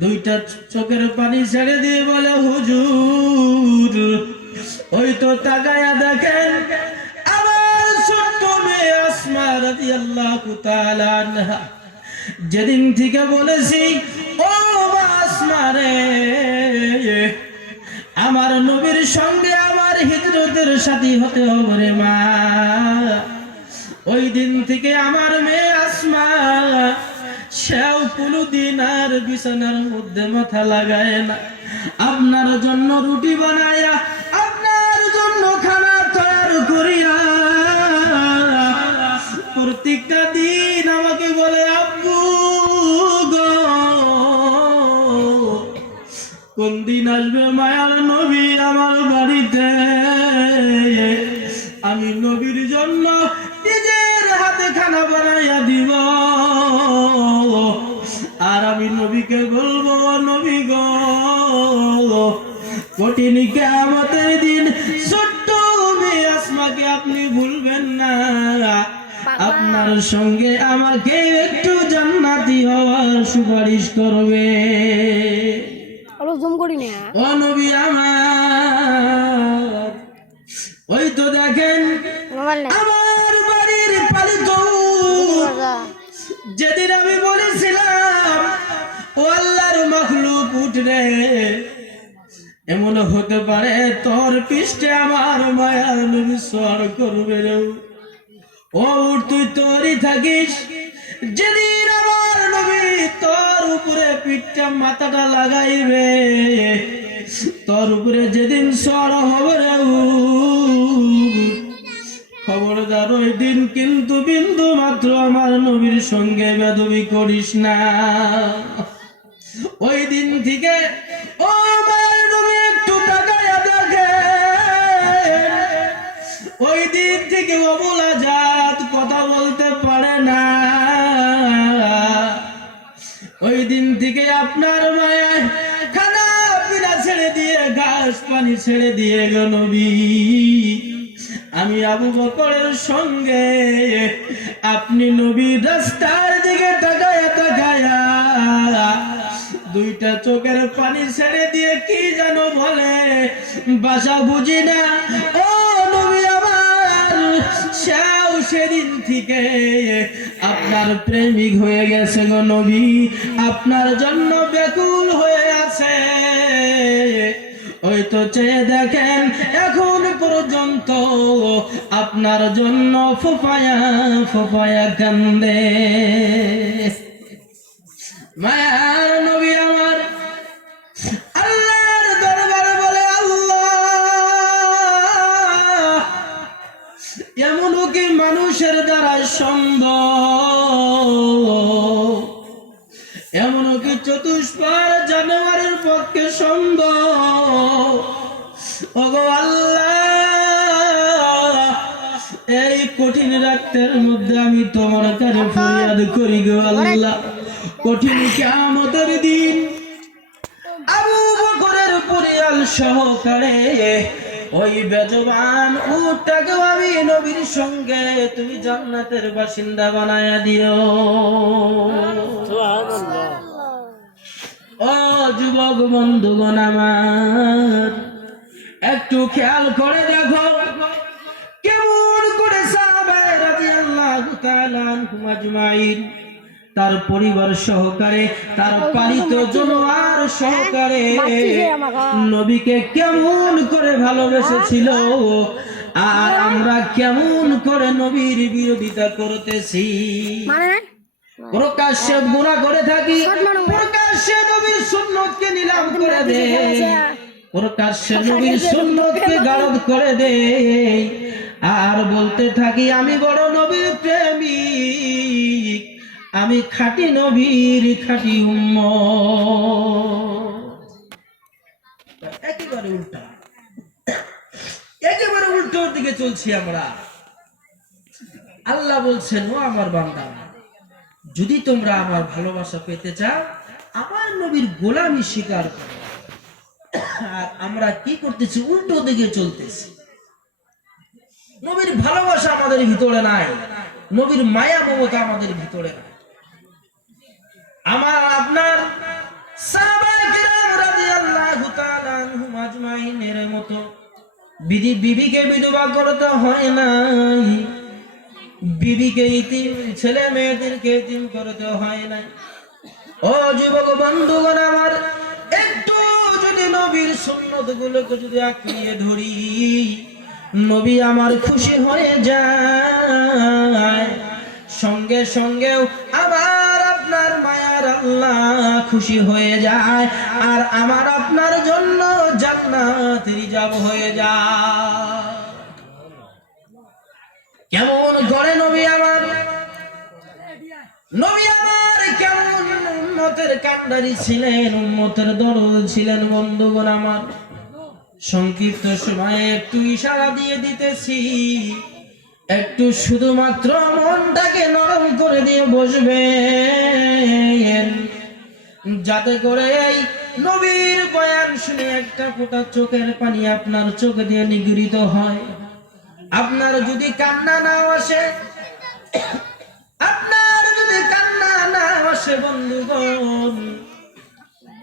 দুইটা চোখের পানি ছেড়ে দিয়ে বলে, হুজুর, ওই তো তাকায়া দেখেন আমার ছোট্ট মেয়ে আসমা তাআলা আনহা। যেদিন থেকে বলেছি, ও মা আসমা রে, আমার নবীর সঙ্গে আমার হিজরতের সাথী হতে হবে মা। ওই দিন থেকে আমার মেয়ে কোনোদিন আর বিছানার মধ্যে মাথা লাগায় না। আপনার জন্য রুটি বানায়া, আপনার জন্য খানা তৈরি করিয়া। প্রত্যেকটা দিন আমাকে বলে, আব্বু কোন দিন আসবে মায়ার নবী আমার বাড়িতে? আমি নবীর জন্য নিজের হাতে খানা বানাইয়া দিব। আমি নবীকে বলব নবী গো। কঠিন কেমতের দিন ছোট্ট মেয়ে আসমাকে আপনি ভুলবেন না। আপনার সঙ্গে আমাকে একটু জান্নাতি হওয়ার সুপারিশ করবে। ও নবী আমার ওই তো দেখেন আমার উঠরে এমন হতে পারে তোর পৃষ্ঠে আমার মায়ার নবী সর করবে রে। ও তুই তোরই থাকিস। যেদিন আমার নবী তোর উপরে পিঠটা মাথাটা লাগাইবে, তোর উপরে যেদিন সর হবে রে খবরদার ওই দিন কিন্তু বিন্দু মাত্র আমার নবীর সঙ্গে বেদবি করিস না। দিন থেকে ও একটু তাকায়া দেখে। ওই দিন থেকে কথা বলতে পারে না। ওই দিন থেকে আপনার খানা পিনা ছেড়ে দিয়ে ঘাস পানি ছেড়ে দিয়ে গো নবী। আমি আবু বকরের সঙ্গে আপনি নবীর রাস্তার দিকে তাকায়া তাকায়া দুইটা চোখের পানি ছেড়ে দিয়ে কি যেন বলে? বাসা বুঝি না। ও নবী আমার সেও সেদিন থেকে আপনার প্রেমিক হয়ে গেছে গো নবী। আপনার জন্য ব্যাকুল হয়ে আছে। ওই তো চেয়ে দেখেন এখন পর্যন্ত আপনার জন্য ফোপায়া ফোপায়া কান্দে। মায়ার মানুষের দ্বারা সম্ভব। এমনও কি চতুষ্পার জানুয়ারির পক্ষে সম্ভব? ওগো আল্লাহ এই কঠিন রাত্রের মধ্যে আমি তোমার কাছে ফরিয়াদ করি গো আল্লাহ। কঠিন কিয়ামতের দিন আবু বকরের পরিয়াল সহকারে ওই বেজবান উটটাকেও আমি নবীর সঙ্গে তুমি জান্নাতের বাসিন্দা বানায়া দিও। ও যুবক বন্ধুগণ আমার একটু খেয়াল করে দেখো কেমন করে সাহাবায়ে রাদিয়াল্লাহু তাআলা আনহুম আজমাইন। তার পরিবার সহকারে, তার পালিত জনোয়ার সহকারে। নবীকে কেমন করে ভালোবেসেছিল, আর আমরা কেমন করে নবীর বিরোধিতা করতেছি। প্রকাশ্যে গুণা করে থাকি, প্রকাশ্যে নবীর সুন্নতকে নিলাম করে দে। প্রকাশ্যে নবীর সুন্নতকে গারদ করে দে। আর বলতে থাকি, আমি বড় নবীর প্রেমিক। আমি খাঁটি নবীর খাটি উম্ম একেবারে উল্টা। একেবারে উল্টোর দিকে চলছি আমরা। আল্লাহ বলছেন, ও আমার বান্দা, যদি তোমরা আমার ভালোবাসা পেতে চাও, আমার নবীর গোলামি স্বীকার করো। আর আমরা কি করতেছি? উল্টো দিকে চলতেছি। নবীর ভালোবাসা আমাদের ভিতরে নাই। নবীর মায়া মমতা আমাদের ভিতরে নাই। বিধি বিবিকে বিধবা করতে হয় নাই। বিবিকে ইতিম ছেলে মেয়েদেরকে ইতিম করতে হয় নাই। ও যুবক বন্ধুগণ আমার, একটু যদি নবীর সুন্নত গুলোকে যদি আঁকড়িয়ে ধরি, নবী আমার খুশি হয়ে যায়। সঙ্গে সঙ্গেও আল্লাহ খুশি হয়ে যায় আর আমার আপনার জন্য জান্নাত হয়ে যায়। কেমন করে নবী আমার? নবী আমার কেমন কান্ডারি ছিলেন, উম্মতের দরদ ছিলেন, বন্ধুগণ আমার। সংক্ষিপ্ত সময়ে একটু ইশারা দিয়ে দিতেছি। একটু শুধুমাত্র মনটাকে নরম করে দিয়ে বসবেন। যাতে করে এই নবীর বয়ান শুনে একটা ফোঁটা চোখের পানি আপনার চোখ দিয়ে নিগৃহীত হয়। আপনার যদি কান্না না আসে, আপনার যদি কান্না না আসে, বন্ধুগণ,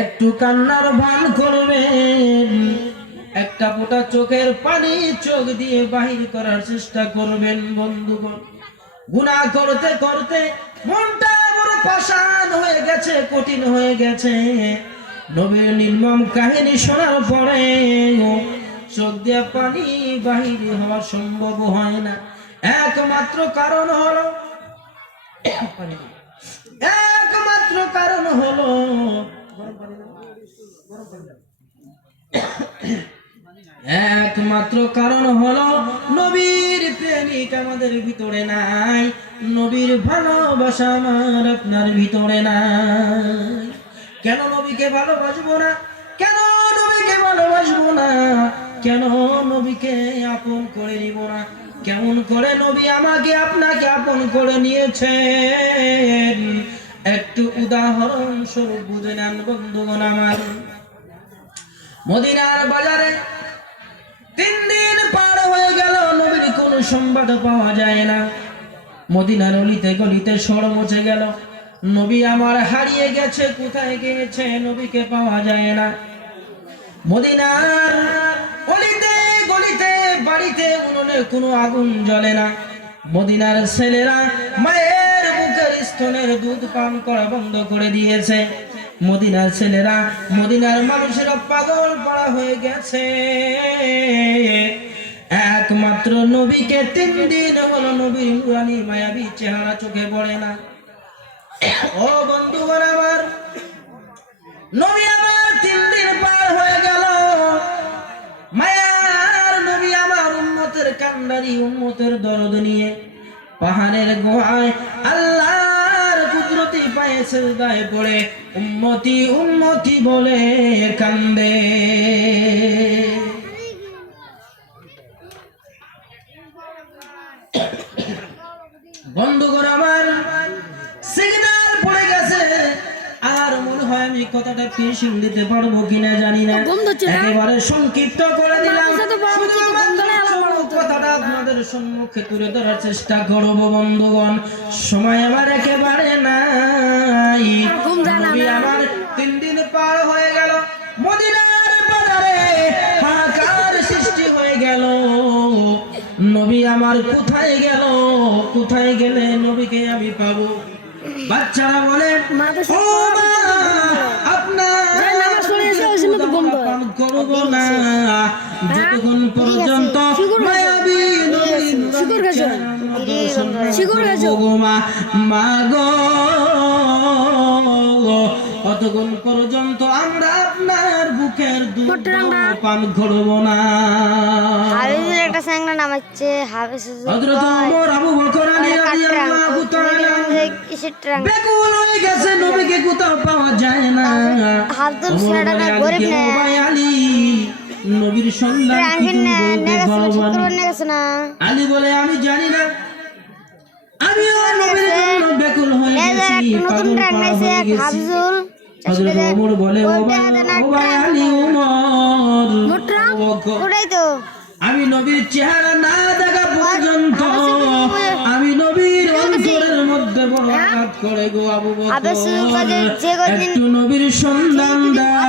একটু কান্নার ভান করবেন। একটা ফোঁটা চোখের পানি চোখ দিয়ে বাহির করার চেষ্টা করবেন বন্ধুগণ। গুনাহ করতে করতে মনটা বড় পাষাণ হয়ে গেছে, কঠিন হয়ে গেছে। নবীর নির্মম কাহিনী শোনার পরে চোখ দিয়ে পানি বাহির হওয়া সম্ভব হয় না। একমাত্র কারণ হলো একমাত্র কারণ হলো একমাত্র কারণ হলো নবীর প্রেমিক আমাদের ভিতরে নাই। নবীর ভালোবাসা আমার আপনার ভিতরে নাই। কেন নবীকে ভালোবাসবো না? কেন নবীকে ভালোবাসবো না? কেন নবীকে আপন করে নিব না? কেমন করে নবী আমাকে, আপনাকে আপন করে নিয়েছেন? একটু উদাহরণ স্বরূপ বুঝে নেন বন্ধুগণ আমার। মদিনার বাজারে তিন দিন পার হয়ে গেল, নবীর কোনো সংবাদ পাওয়া যায় না। মদিনার অলিতে গলিতে সড় মচে গেল। নবী আমার হারিয়ে গেছে, কোথায় গিয়েছে নবীকে পাওয়া যায় না। মদিনার অলিতে গলিতে, বাড়িতে উনুনে কোনো আগুন জ্বলে না। মদিনার ছেলেরা মায়ের বুকের স্তনের দুধ পান করা বন্ধ করে দিয়েছে। মদিনার ছেলেরা, মদিনার মানুষেরা পাগল পড়া হয়ে গেছে। একমাত্র নবীকে তিন দিন হলো নবীর নুরানি মায়াবী চেহারা চোখে পড়ে না। ও বন্ধুগণ আমার, নবী আমার তিন দিন পার হয়ে গেল। মায়ার নবী আমার উম্মতের কান্ডারি, উম্মতের দরদ নিয়ে পাহাড়ের গোহায় কুদরতি পায়ে সেজদায় পড়ে উম্মতি উম্মতি বলে কান্দে। বন্ধুগণ আমার সিগন্যাল পড়ে গেছে। আর মনে হয় আমি কথাটা ফিনিশিং দিতে পারব কিনা জানি না। একেবারে সংক্ষিপ্ত করে দিলাম। শুধুমাত্র কথাটা সম্মুখে তুলে ধরার চেষ্টা করব বন্ধুগণ। সময় আমার একেবারে নাই। না, না। আমার তিন দিন পার হয়ে গেল। মদিনার বাজারে হাহাকার সৃষ্টি হয়ে গেল। নবী আমার কোথায় গেল? কোথায় গেলে নবীকে আমি পাবো? বাচ্চারা বলে ও মা, আপনার বন্ধ হয়। করব না। যতক্ষণ পর্যন্ত মা মা গো কতক্ষণ পর্যন্ত আমরা আপনার বুকের দুধ পান করব না। হাবিবুল একটা স্যাংরা নাম হচ্ছে হাবিজ হযরত ওমর আবু বকর আলী রাদিয়াল্লাহু তাআলা বেকুল হয়ে গেছে নবীকে কোথাও পাওয়া যায় না। আব্দুল ওমর গরিব না। আলী নবীর সন্ধান কি ট্রাঙ্গের না তুমি বলতে নেগেছে পারো শুক্রবার না? নেগেছে না। আলী বলে আমি জানি না আমিও নবীর জন্য হয়ে গেছি পাগল হয়ে গেছি। হযরত ওমর বলে ও ভাই। আলী ওমর। ওটাই তো। আমি নবীর চেহারা না দেখা পর্যন্ত আমি নবীর অন্তরের মধ্যে বড় আঘাত করে গো আবু বকর। একটু নবীর সন্ধান দাও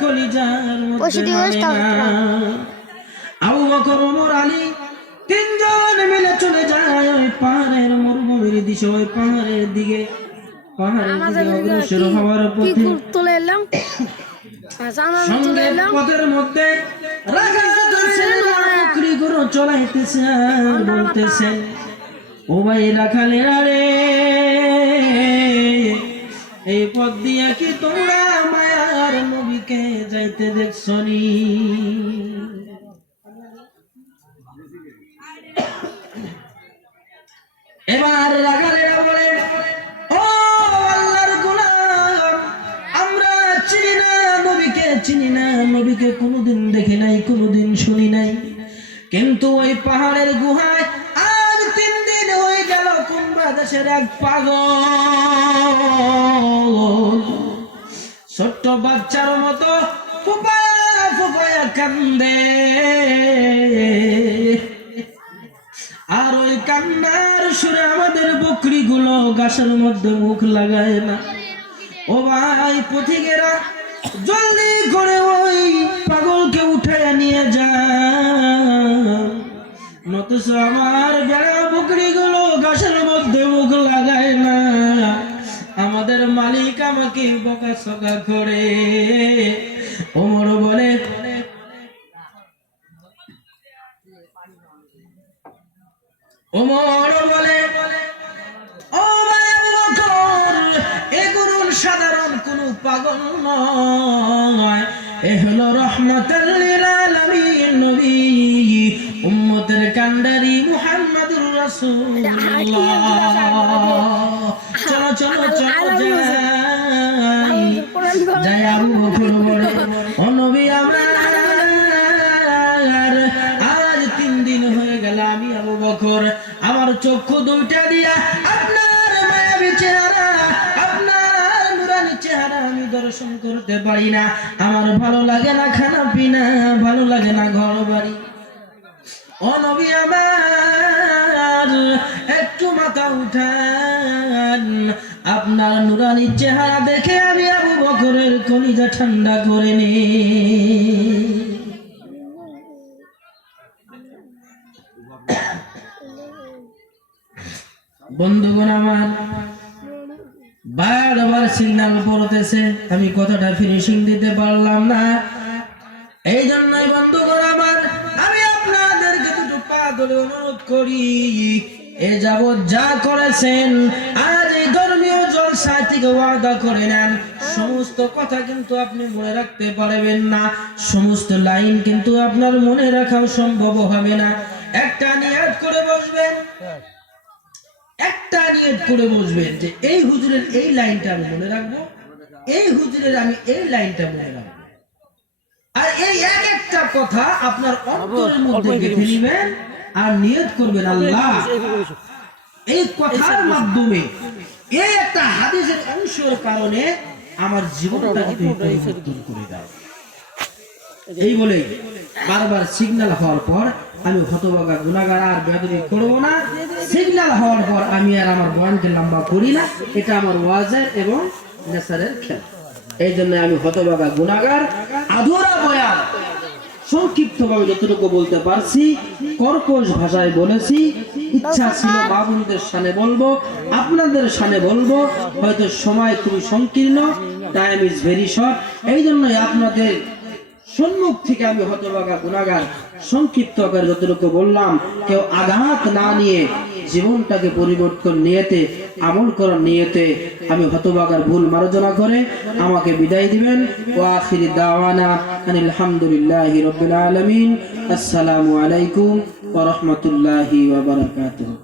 কলিজার বকর ওমর আলী তিনজন মিলে চলে যায় ওই পাহাড়ের মরুভূমির দিশে ওই পাহাড়ের দিকে। পাহাড়ের দিকে অগ্রসর হওয়ার পথে তুলে এলাম? আমরা চলে সঙ্গে পথের মধ্যে রাখা ছেলেরা বকরি গরু চলাইতেছে আর বলতেছে ও ভাই রাখালেরা রে এই পথ দিয়া কি তোমরা মায়ার নবীকে যাইতে দেখছনি এবার রাখালেরা বলে, ও আল্লাহর গোলাম, আমরা চিনি না নবীকে, চিনি না নবীকে, কোনোদিন দেখি নাই, কোনোদিন শুনি নাই। কিন্তু ওই পাহাড়ের গুহায় আজ তিন দিন হয়ে গেল কুম্বা দেশের এক পাগল। ছোট্ট বাচ্চার মতো ফুপায়া ফুপায়া কান্দে। আর ওই কান্নার সুরে আমাদের বকরি গুলো গাছের মধ্যে মুখ লাগায় না। ও ভাই, পথিকেরা, জলদি করে ওই পাগলকে উঠাইয়া নিয়ে যা আমার বেড়া বকরি গুলো গাছের মধ্যে মুখ লাগায় না। আমাদের মালিক আমাকে বকা সকা করে। ওমর বলে ওমর বলে সাধারণ কোন পাগল নয়। এ হলো নবী উম্মতের কান্ডারি মুহাম্মদুর রাসূলুল্লাহ। চলো চলো চলো যাই। যাই আবু বকর চক্ষু দুইটা দিয়া আপনার মায়াবী চেহারা আপনার নুরানি চেহারা আমি দর্শন করতে পারি না আমার ভালো লাগে না খানা পিনা ভালো লাগে না ঘর বাড়ি ও নবী আমার একটু মাথা উঠান আপনার নুরানি চেহারা দেখে আমি আবু বকরের কলিজা ঠান্ডা করে নি বন্ধুগণ আমার, বারবার সিগন্যাল পড়তেছে, আমি কথাটা ফিনিশিং দিতে পারলাম না। এই জন্যই বন্ধুগণ আমার, আমি আপনাদেরকে দুটো পা ধরে অনুরোধ করি। এ যাবৎ যা করেছেন, আজ এই ধর্মীয় জলসা থেকে ওয়াদা করে নেন। সমস্ত কথা কিন্তু আপনি মনে রাখতে পারবেন না। সমস্ত লাইন কিন্তু আপনার মনে রাখাও সম্ভব হবে না। একটা নিয়াত করে বসবেন। একটা নিয়ত করে বসবেন যে এই হুজুরের এই লাইনটা আমি মনে রাখব এই হুজুরের আমি এই লাইনটা মনে রাখব। আর এই এক একটা কথা আপনার অন্তরের মধ্যে গেঁথে নেবেন আর নিয়ত করবেন আল্লাহ। এই কথার মাধ্যমে এই একটা হাদিসের অংশের কারণে আমার জীবনটাকে তুমি পরিবর্তন করে দাও। এই বলে বারবার সিগন্যাল হওয়ার পর আমি হতবাগা গুণাগার আর বেদবি করব না। সিগন্যাল হওয়ার পর আমি আর আমার বয়ানকে লম্বা করি না। এটা আমার ওয়াজের এবং নেসারের খেল। এই জন্য আমি হতবাগা গুণাগার, আধুরা বয়ান। সংক্ষিপ্ত ভাবে যতটুকু বলতে পারছি, কর্কশ ভাষায় বলেছি, ইচ্ছা ছিল বাবুদের সামনে বলব, আপনাদের সামনে বলব, হয়তো সময় খুবই সংকীর্ণ টাইম ইজ ভেরি শর্ট এই জন্যই আপনাদের সম্মুখ থেকে আমি হতবাগা গুণাগার, সংক্ষিপ্ত আকারে যতটুকু বললাম, কেউ আঘাত না নিয়ে জীবনটাকে পরিবর্তন নিয়েতে, আমল করার নিয়েতে আমি হতবাগার ভুল মার্জনা করে আমাকে বিদায় দিবেন। ও আখির দাওয়ানা আনিল হামদুলিল্লাহি রাব্বিল আলামিন। আসসালামু আলাইকুম ওয়া রাহমাতুল্লাহি বারাকাতুহু।